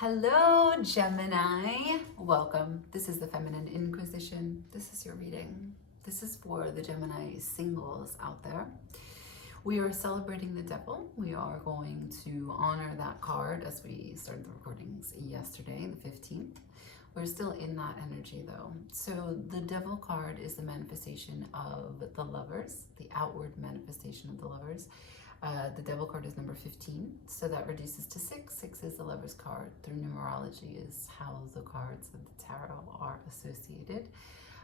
Hello, Gemini. Welcome. This is the Feminine Inquisition. This is your reading. This is for the Gemini singles out there. We are celebrating the devil. We are going to honor that card as we started the recordings yesterday, the 15th. We're still in that energy though. So the devil card is the manifestation of the lovers, the outward manifestation of the lovers. The devil card is number 15, so that reduces to 6. 6 is the lover's card. Through numerology is how the cards of the tarot are associated.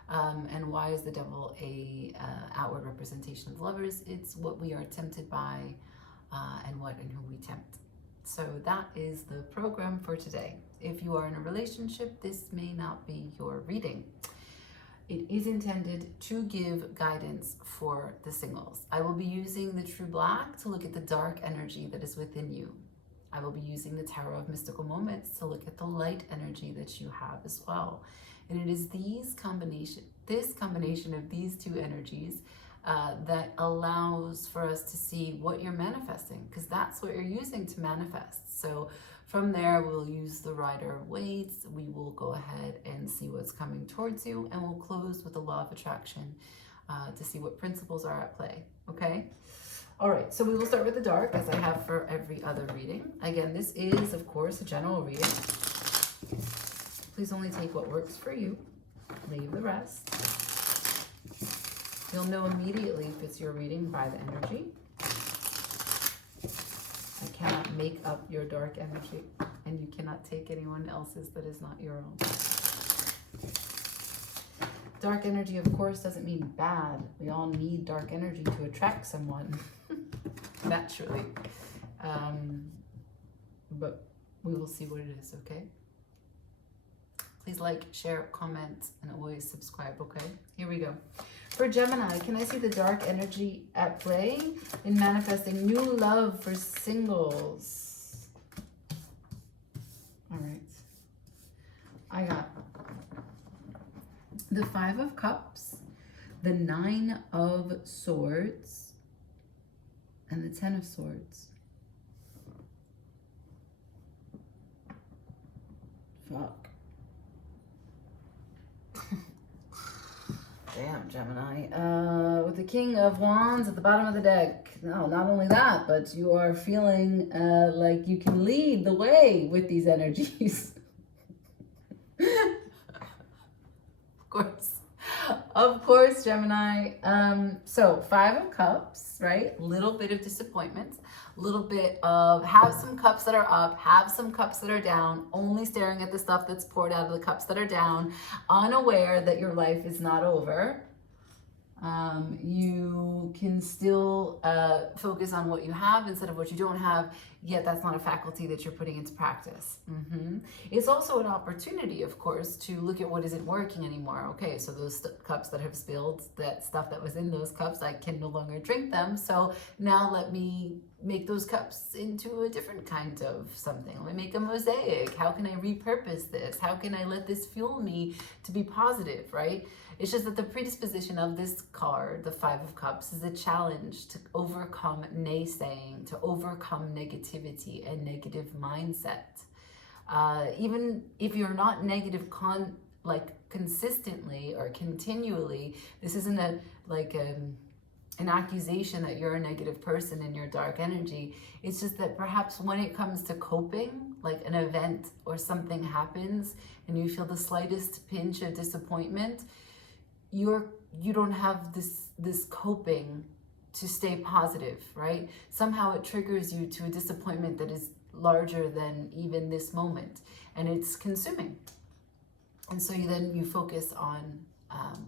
And why is the devil a outward representation of the lovers? It's what we are tempted by and what and who we tempt. So that is the program for today. If you are in a relationship, this may not be your reading. It is intended to give guidance for the singles. I will be using the True Black to look at the dark energy that is within you. I will be using the Tarot of Mystical Moments to look at the light energy that you have as well. And it is this combination of these two energies that allows for us to see what you're manifesting, because that's what you're using to manifest. So from there, we'll use the Rider Waite. We will go ahead and see what's coming towards you, and we'll close with the Law of Attraction to see what principles are at play, okay? All right, so we will start with the dark, as I have for every other reading. Again, this is, of course, a general reading. Please only take what works for you. Leave the rest. You'll know immediately if it's your reading by the energy. I cannot make up your dark energy, and you cannot take anyone else's that is not your own. Dark energy, of course, doesn't mean bad. We all need dark energy to attract someone, naturally. But we will see what it is, okay? Please like, share, comment, and always subscribe, okay? Here we go. For Gemini, can I see the dark energy at play in manifesting new love for singles? All right. I got the 5 of Cups, the 9 of Swords, and the 10 of Swords. Fuck. Damn, Gemini. With the King of Wands at the bottom of the deck. No, not only that, but you are feeling like you can lead the way with these energies. Of course, Gemini. So 5 of Cups, right? Little bit of disappointment. Little bit of have some cups that are up, have some cups that are down, only staring at the stuff that's poured out of the cups that are down, unaware that your life is not over. You can still focus on what you have instead of what you don't have, yet that's not a faculty that you're putting into practice. It's also an opportunity, of course, to look at what isn't working anymore. Okay, so those cups that have spilled, that stuff that was in those cups, I can no longer drink them. So now let me make those cups into a different kind of something. Let me make a mosaic. How can I repurpose this? How can I let this fuel me to be positive, right? It's just that the predisposition of this card, the 5 of Cups, is a challenge to overcome naysaying, to overcome negativity and negative mindset. Even if you're not negative consistently or continually, this isn't an accusation that you're a negative person in your dark energy. It's just that perhaps when it comes to coping, like an event or something happens and you feel the slightest pinch of disappointment, you don't have this coping to stay positive, right? Somehow it triggers you to a disappointment that is larger than even this moment, and it's consuming. And so you focus on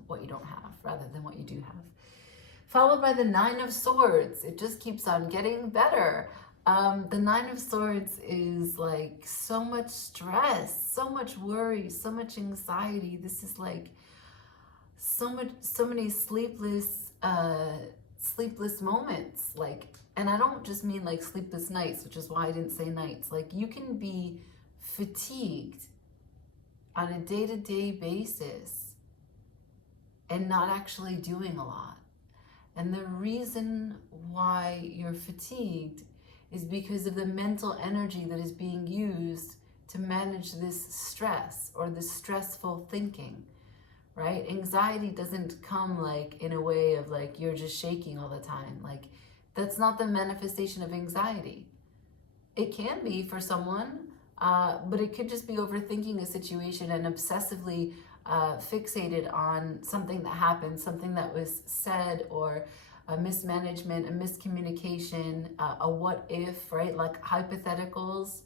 what you don't have rather than what you do have. Followed by the 9 of Swords. It just keeps on getting better. The 9 of Swords is like so much stress, so much worry, so much anxiety. This is like so many sleepless moments, and I don't just mean like sleepless nights, which is why I didn't say nights. Like, you can be fatigued on a day-to-day basis and not actually doing a lot. And the reason why you're fatigued is because of the mental energy that is being used to manage this stress or this stressful thinking, right? Anxiety doesn't come like in a way of like you're just shaking all the time. Like that's not the manifestation of anxiety. It can be for someone, but it could just be overthinking a situation and obsessively fixated on something that happened, something that was said, or a mismanagement, a miscommunication, a what if, right? Like hypotheticals,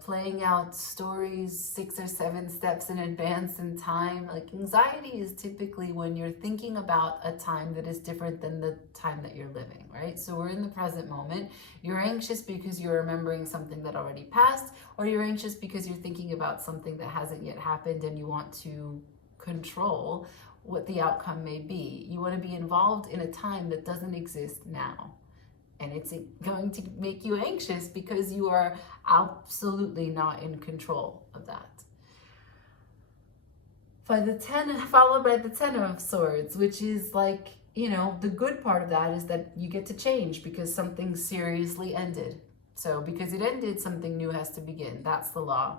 playing out stories 6 or 7 steps in advance in time. Like anxiety is typically when you're thinking about a time that is different than the time that you're living, right? So we're in the present moment. You're anxious because you're remembering something that already passed, or you're anxious because you're thinking about something that hasn't yet happened and you want to control what the outcome may be. You want to be involved in a time that doesn't exist now. And it's going to make you anxious because you are absolutely not in control of that. Followed by the Ten of Swords, which is like, you know, the good part of that is that you get to change because something seriously ended. So because it ended, something new has to begin. That's the law.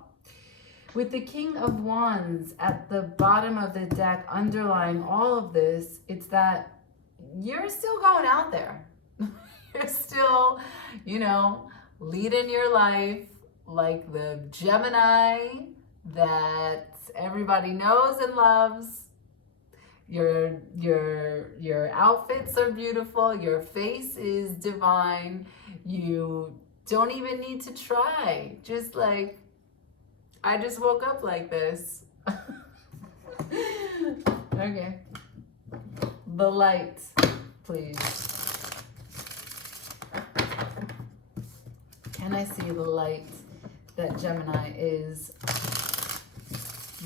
With the King of Wands at the bottom of the deck, underlying all of this, it's that you're still going out there. You're still, you know, leading your life like the Gemini that everybody knows and loves. Your outfits are beautiful. Your face is divine. You don't even need to try. Just like, I just woke up like this. Okay. The light, please. Can I see the light that Gemini is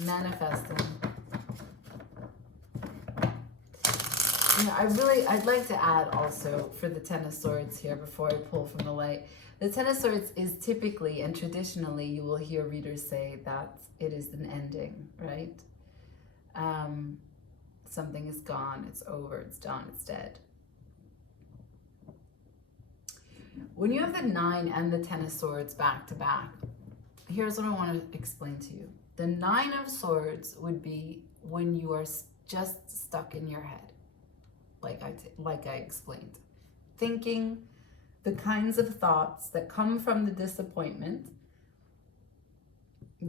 manifesting? You know, I'd like to add also for the Ten of Swords here before I pull from the light. The Ten of Swords is typically and traditionally, you will hear readers say that it is an ending, right? Something is gone, it's over, it's done, it's dead. When you have the 9 and the 10 of Swords back to back, here's what I want to explain to you. The 9 of Swords would be when you are just stuck in your head, like I explained. Thinking the kinds of thoughts that come from the disappointment,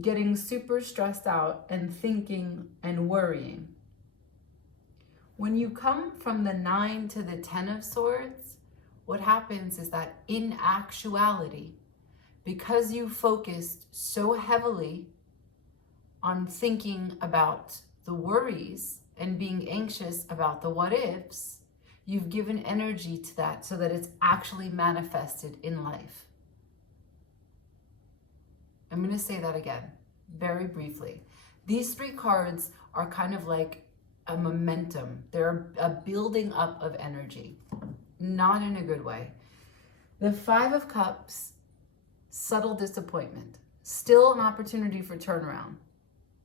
getting super stressed out and thinking and worrying. When you come from the 9 to the 10 of Swords, what happens is that in actuality, because you focused so heavily on thinking about the worries and being anxious about the what ifs, you've given energy to that so that it's actually manifested in life. I'm going to say that again, very briefly. These 3 cards are kind of like a momentum. They're a building up of energy. Not in a good way. The 5 of Cups, subtle disappointment. Still an opportunity for turnaround.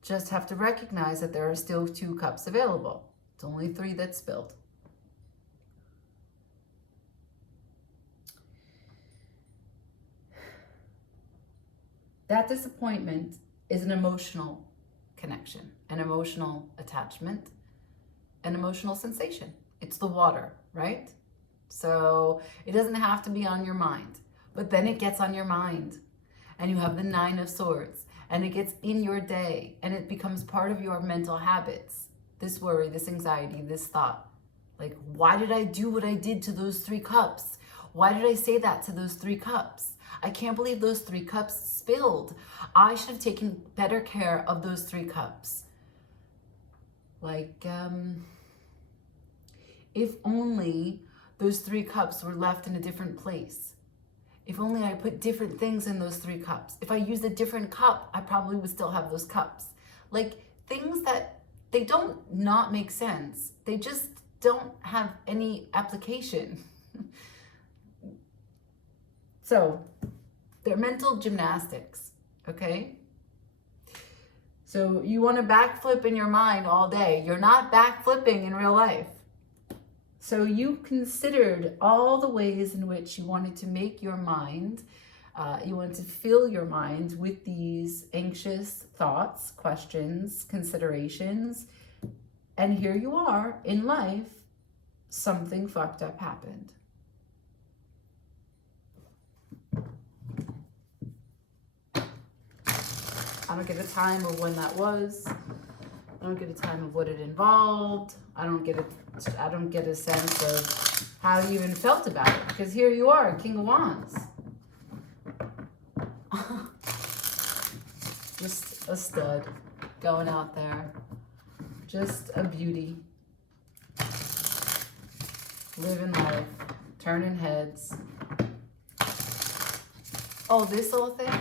Just have to recognize that there are still 2 cups available. It's only 3 that spilled. That disappointment is an emotional connection, an emotional attachment, an emotional sensation. It's the water, right? So it doesn't have to be on your mind, but then it gets on your mind and you have the 9 of Swords and it gets in your day and it becomes part of your mental habits. This worry, this anxiety, this thought. Like, why did I do what I did to those 3 cups? Why did I say that to those 3 cups? I can't believe those 3 cups spilled. I should have taken better care of those 3 cups. Like, if only those 3 cups were left in a different place. If only I put different things in those 3 cups. If I used a different cup, I probably would still have those cups. Like things that they don't not make sense. They just don't have any application. So they're mental gymnastics, okay? So you want to backflip in your mind all day. You're not backflipping in real life. So you considered all the ways in which you wanted to make your mind You want to fill your mind with these anxious thoughts, questions, considerations. And here you are in life, something fucked up happened. I don't get a time of when that was. I don't get a time of what it involved. I don't get a sense of how you even felt about it, because here you are, King of Wands. Just a stud going out there. Just a beauty. Living life, turning heads. Oh, this little thing?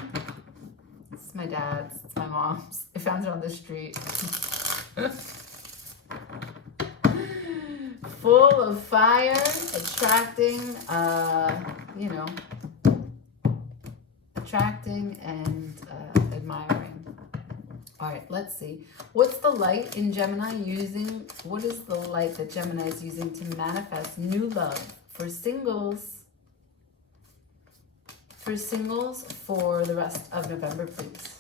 It's my dad's, it's my mom's. I found it on the street. Full of fire, attracting, attracting and admiring. All right, let's see. What's the light in Gemini using? What is the light that Gemini is using to manifest new love for singles? For singles for the rest of November, please.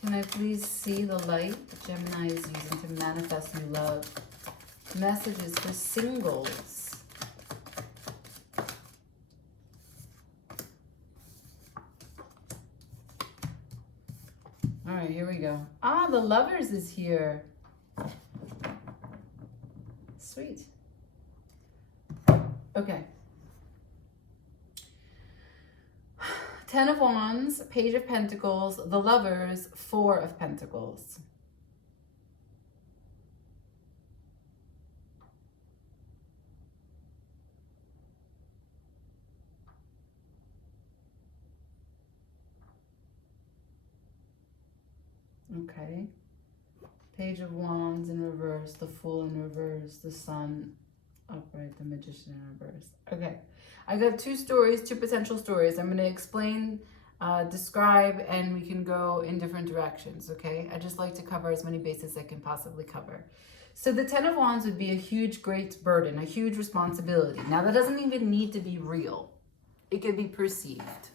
Can I please see the light that Gemini is using to manifest new love? Messages for singles. All right, here we go. Ah, the Lovers is here. Sweet. Okay. 10 of Wands, Page of Pentacles, the Lovers, 4 of Pentacles. Okay. Page of Wands in reverse, the Fool in reverse, the Sun upright, the Magician in reverse. Okay. I got 2 stories, 2 potential stories. I'm going to explain, describe, and we can go in different directions, okay? I just like to cover as many bases as I can possibly cover. So the 10 of Wands would be a huge, great burden, a huge responsibility. Now, that doesn't even need to be real. It could be perceived,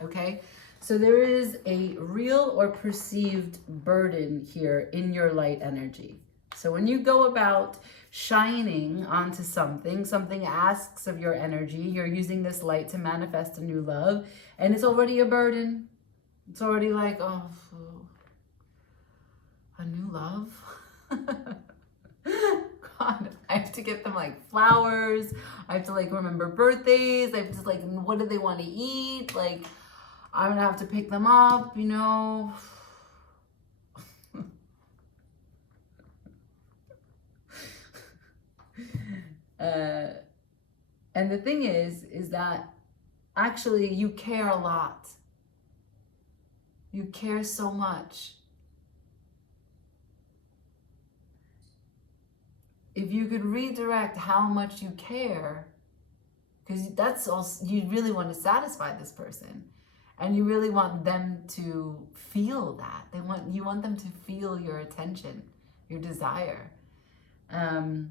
okay? So there is a real or perceived burden here in your light energy. So when you go about shining onto something, something asks of your energy, you're using this light to manifest a new love, and it's already a burden. It's already like, oh, a new love? God, I have to get them like flowers. I have to like remember birthdays. I have to like, what do they want to eat? Like, I'm gonna have to pick them up, you know. And the thing is that actually you care a lot. You care so much. If you could redirect how much you care, because that's also, you really want to satisfy this person. And you really want them to feel that. You want them to feel your attention, your desire. And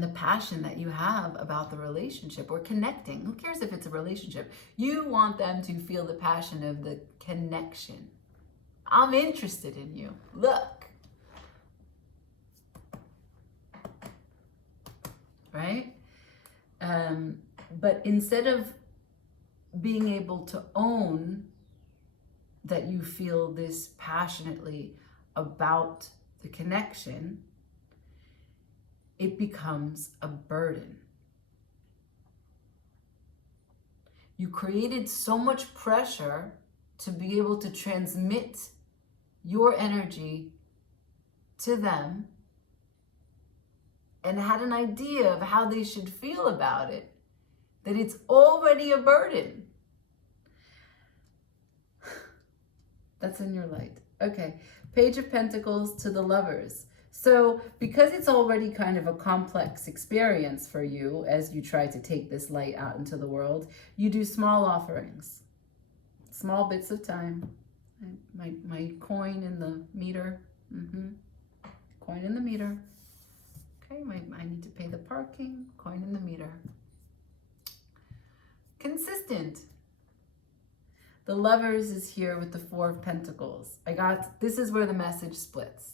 the passion that you have about the relationship or connecting. Who cares if it's a relationship? You want them to feel the passion of the connection. I'm interested in you. Look. Right? But instead of being able to own that you feel this passionately about the connection, it becomes a burden. You created so much pressure to be able to transmit your energy to them and had an idea of how they should feel about it, that it's already a burden. That's in your light. Okay, Page of Pentacles to the Lovers. So because it's already kind of a complex experience for you as you try to take this light out into the world, you do small offerings, small bits of time. My coin in the meter. Coin in the meter. Okay, I need to pay the parking. Coin in the meter. consistent. The Lovers is here with the Four of Pentacles. This is where the message splits.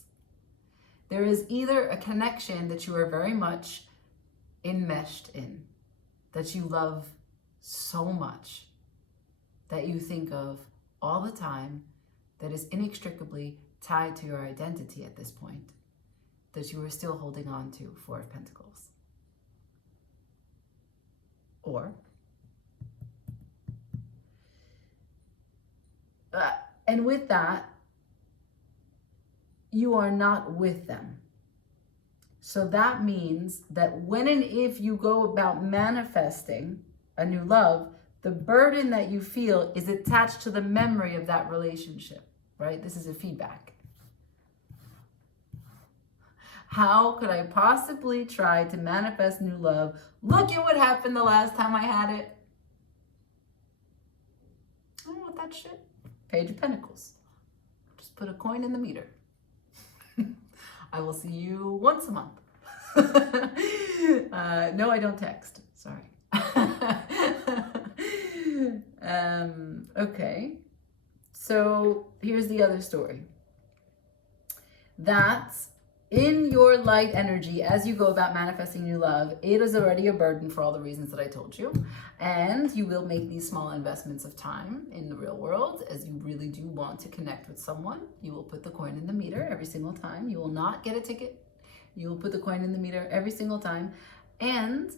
There is either a connection that you are very much enmeshed in, that you love so much, that you think of all the time, that is inextricably tied to your identity at this point, that you are still holding on to, Four of Pentacles. Or, and with that, you are not with them. So that means that when and if you go about manifesting a new love, the burden that you feel is attached to the memory of that relationship, right? This is a feedback. How could I possibly try to manifest new love? Look at what happened the last time I had it. I don't want that shit. Page of Pentacles. Just put a coin in the meter. I will see you once a month. No, I don't text. Sorry. Okay. So here's the other story. That's in your light energy, as you go about manifesting new love, it is already a burden for all the reasons that I told you. And you will make these small investments of time in the real world as you really do want to connect with someone. You will put the coin in the meter every single time. You will not get a ticket. You will put the coin in the meter every single time. And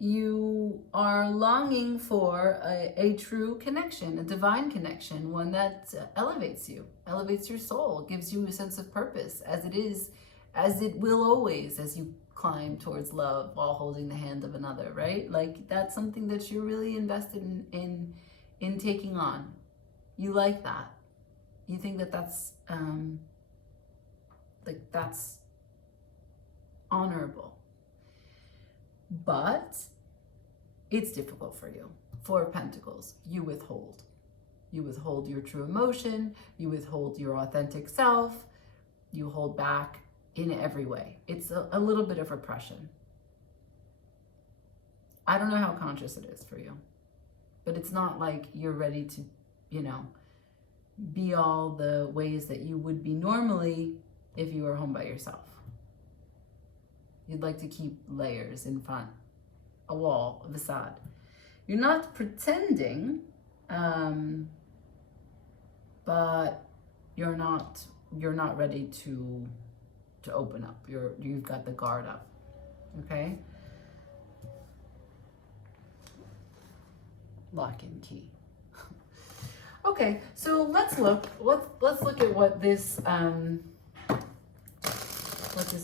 you are longing for a true connection, a divine connection, one that elevates you, elevates your soul, gives you a sense of purpose, as it will always, as you climb towards love while holding the hand of another, right? Like, that's something that you're really invested in taking on. You like that. You think that that's honorable. But it's difficult for you. Four of Pentacles, you withhold. You withhold your true emotion. You withhold your authentic self. You hold back in every way. It's a little bit of repression. I don't know how conscious it is for you, but it's not like you're ready to, be all the ways that you would be normally if you were home by yourself. You'd like to keep layers in front, a wall, a facade. You're not pretending, but you're not ready to open up. You've got the guard up. Okay? Lock and key. Okay, so let's look at what this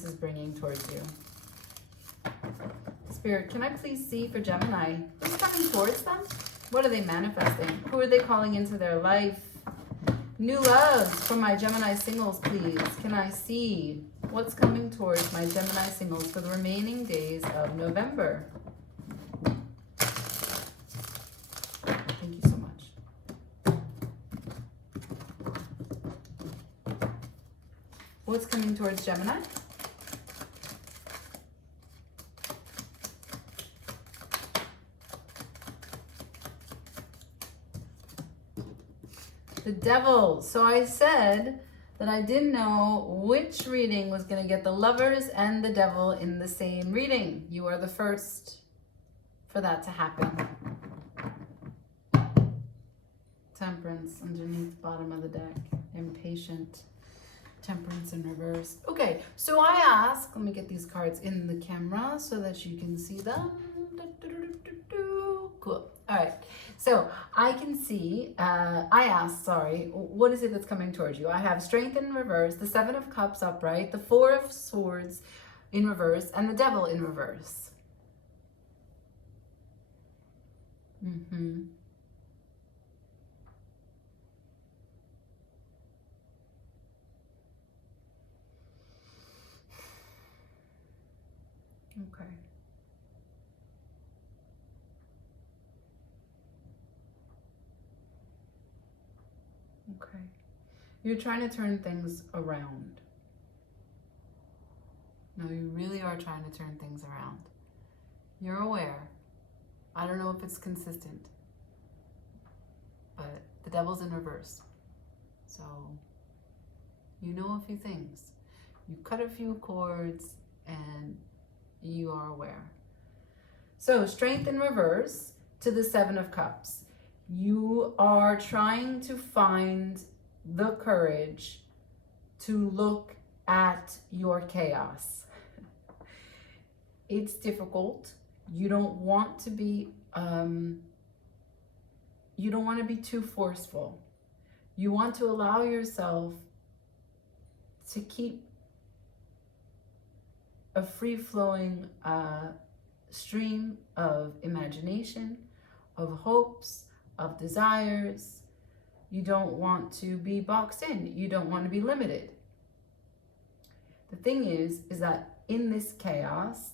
is bringing towards you. Spirit, can I please see for Gemini who's coming towards them? What are they manifesting? Who are they calling into their life? New loves for my Gemini singles, please. Can I see what's coming towards my Gemini singles for the remaining days of November? Thank you so much. What's coming towards Gemini? The Devil. So I said that I didn't know which reading was going to get the Lovers and the Devil in the same reading. You are the first for that to happen. Temperance underneath the bottom of the deck. Impatient. Temperance in reverse. Okay, so I ask, let me get these cards in the camera so that you can see them. Cool. All right. So I can see, what is it that's coming towards you? I have Strength in reverse, the Seven of Cups upright, the Four of Swords in reverse, and the Devil in reverse. Okay. Okay. You're trying to turn things around. No, you really are trying to turn things around. You're aware. I don't know if it's consistent, but the devil's in reverse. So you know a few things. You cut a few cords and you are aware. So strength in reverse to the Seven of Cups. You are trying to find the courage to look at your chaos. It's difficult. You don't want to be too forceful. You want to allow yourself to keep a free-flowing stream of imagination, of hopes, of desires. You don't want to be boxed in. You don't want to be limited. The thing is that in this chaos,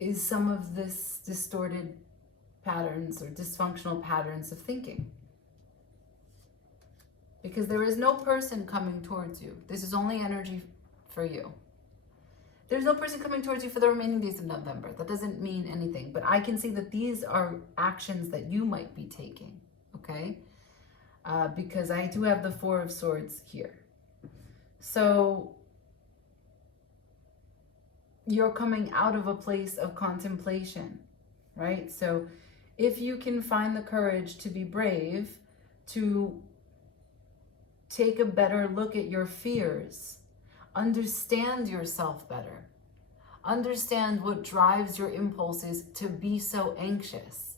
is some of this distorted patterns or dysfunctional patterns of thinking. Because there is no person coming towards you. This is only energy for you. There's no person coming towards you for the remaining days of November. That doesn't mean anything. But I can see that these are actions that you might be taking, okay? Because I do have the Four of Swords here. So you're coming out of a place of contemplation, right? So if you can find the courage to be brave, to take a better look at your fears, understand yourself better, understand what drives your impulses to be so anxious,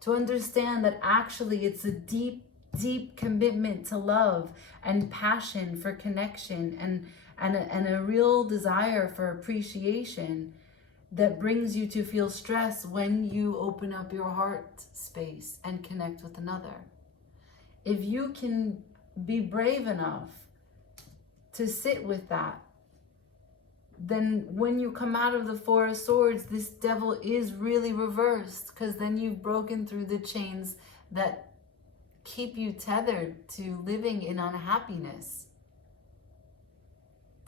to understand that actually it's a deep, deep commitment to love and passion for connection and a real desire for appreciation that brings you to feel stress when you open up your heart space and connect with another. If you can be brave enough to sit with that, then when you come out of the Four of Swords, this devil is really reversed, because then you've broken through the chains that keep you tethered to living in unhappiness,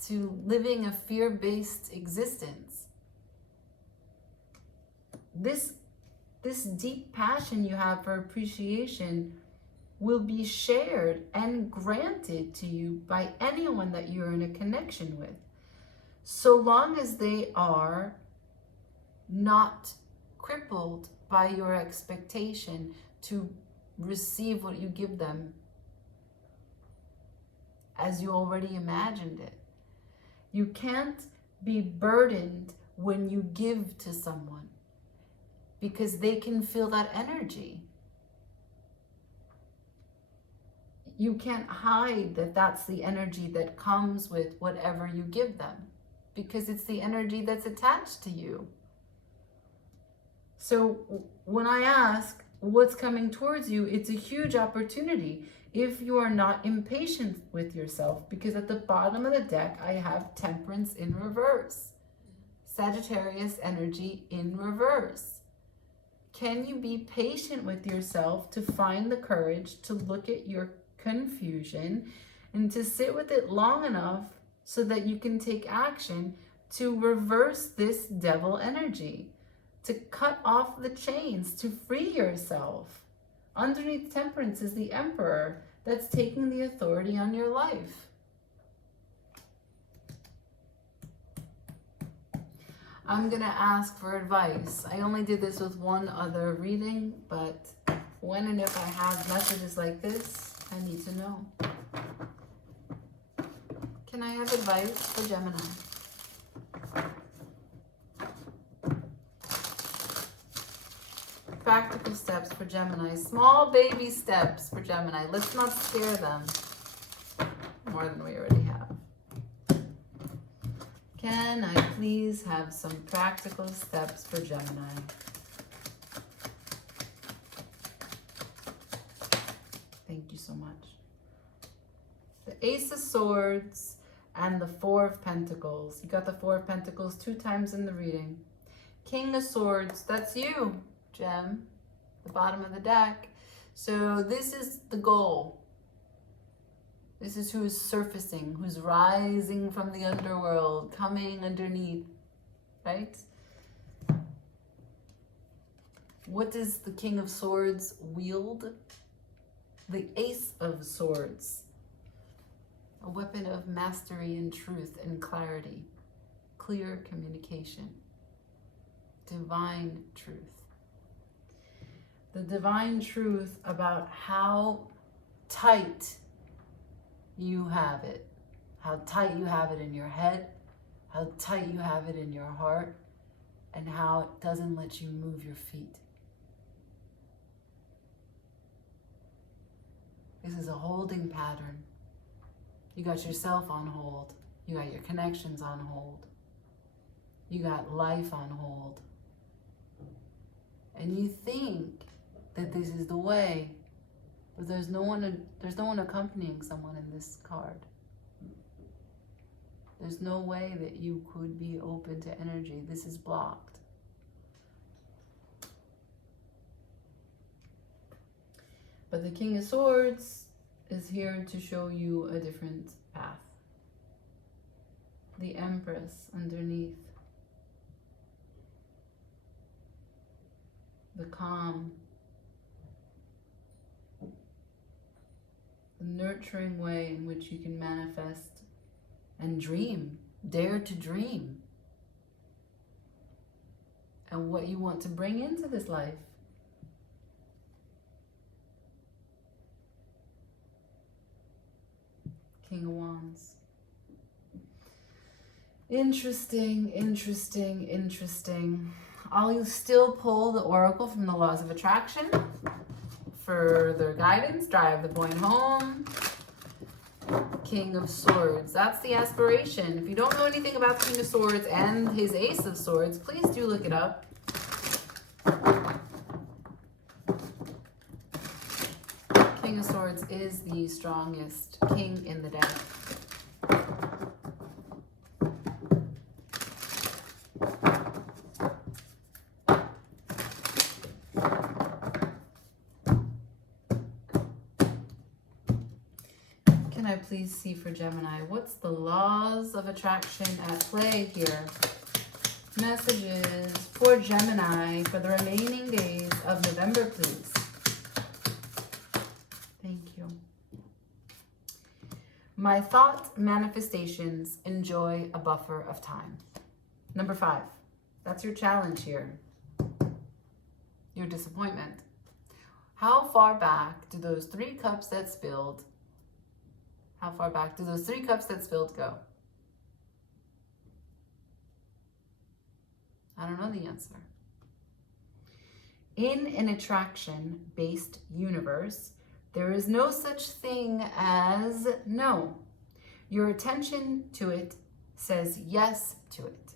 to living a fear-based existence. This deep passion you have for appreciation will be shared and granted to you by anyone that you're in a connection with, so long as they are not crippled by your expectation to receive what you give them as you already imagined it. You can't be burdened when you give to someone, because they can feel that energy. You can't hide that that's the energy that comes with whatever you give them, because it's the energy that's attached to you. So when I ask what's coming towards you, it's a huge opportunity if you are not impatient with yourself, because at the bottom of the deck, I have Temperance in reverse, Sagittarius energy in reverse. Can you be patient with yourself to find the courage to look at your confusion and to sit with it long enough so that you can take action to reverse this devil energy, to cut off the chains, to free yourself? Underneath Temperance is the Emperor that's taking the authority on your life. I'm going to ask for advice. I only did this with one other reading, but when and if I have messages like this, I need to know. Can I have advice for Gemini? Practical steps for Gemini. Small baby steps for Gemini. Let's not scare them more than we already have. Can I please have some practical steps for Gemini? Thank you so much. The Ace of Swords and the Four of Pentacles. You got the Four of Pentacles 2 times in the reading. King of Swords, that's you, Gem, the bottom of the deck. So this is the goal. This is who's surfacing, who's rising from the underworld, coming underneath right? What does the King of Swords wield? The Ace of Swords. A weapon of mastery and truth and clarity. Clear communication. Divine truth. The divine truth about how tight you have it. How tight you have it in your head. How tight you have it in your heart. And how it doesn't let you move your feet. This is a holding pattern. You got yourself on hold. You got your connections on hold. You got life on hold. And you think that this is the way, but there's no one accompanying someone in this card. There's no way that you could be open to energy. This is blocked. But the King of Swords is here to show you a different path. The Empress underneath. The calm. The nurturing way in which you can manifest and dream. Dare to dream. And what you want to bring into this life. King of Wands. Interesting, interesting, interesting. I'll still pull the Oracle from the Laws of Attraction. Further guidance, drive the point home. King of Swords. That's the aspiration. If you don't know anything about the King of Swords and his Ace of Swords, please do look it up. King of Swords is the strongest king in the deck. Can I please see for Gemini, what's the laws of attraction at play here? Messages for Gemini for the remaining days of November, please. Thank you. My thought manifestations enjoy a buffer of time. Number 5, that's your challenge here. Your disappointment. How far back do those 3 cups that spilled, how far back do those 3 cups that spilled go? I don't know the answer. In an attraction-based universe, there is no such thing as no. Your attention to it says yes to it.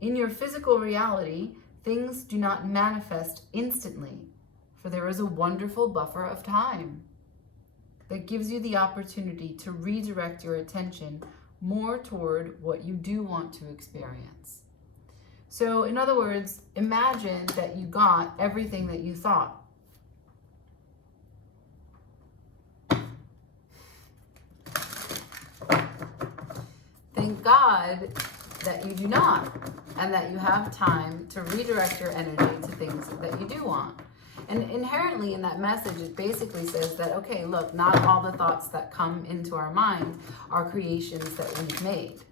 In your physical reality, things do not manifest instantly, for there is a wonderful buffer of time that gives you the opportunity to redirect your attention more toward what you do want to experience. So, in other words, imagine that you got everything that you thought. Thank God that you do not, and that you have time to redirect your energy to things that you do want. And inherently in that message, it basically says that, okay, look, not all the thoughts that come into our mind are creations that we've made.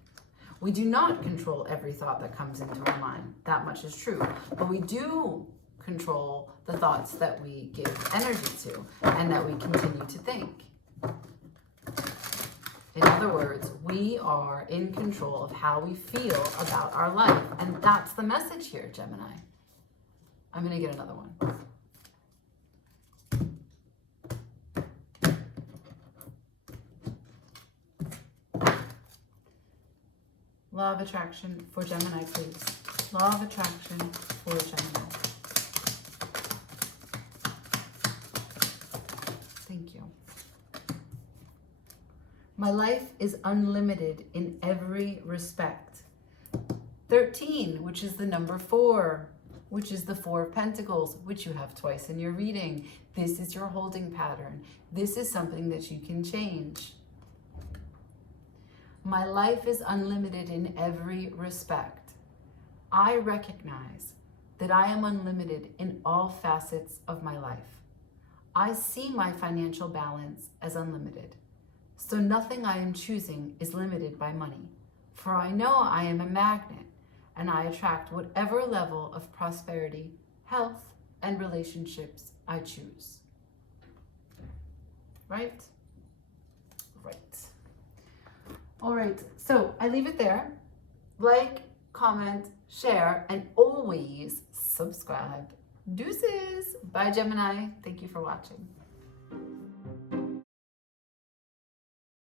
We do not control every thought that comes into our mind. That much is true. But we do control the thoughts that we give energy to and that we continue to think. In other words, we are in control of how we feel about our life. And that's the message here, Gemini. I'm going to get another one. Law of attraction for Gemini, please. Law of attraction for Gemini. Thank you. My life is unlimited in every respect. 13, which is the number 4, which is the 4 of Pentacles, which you have twice in your reading. This is your holding pattern. This is something that you can change. My life is unlimited in every respect. I recognize that I am unlimited in all facets of my life. I see my financial balance as unlimited. So nothing I am choosing is limited by money, for I know I am a magnet and I attract whatever level of prosperity, health, and relationships I choose. Right? Right. All right, so I leave it there. Like, comment, share, and always subscribe. Deuces. Bye, Gemini. Thank you for watching.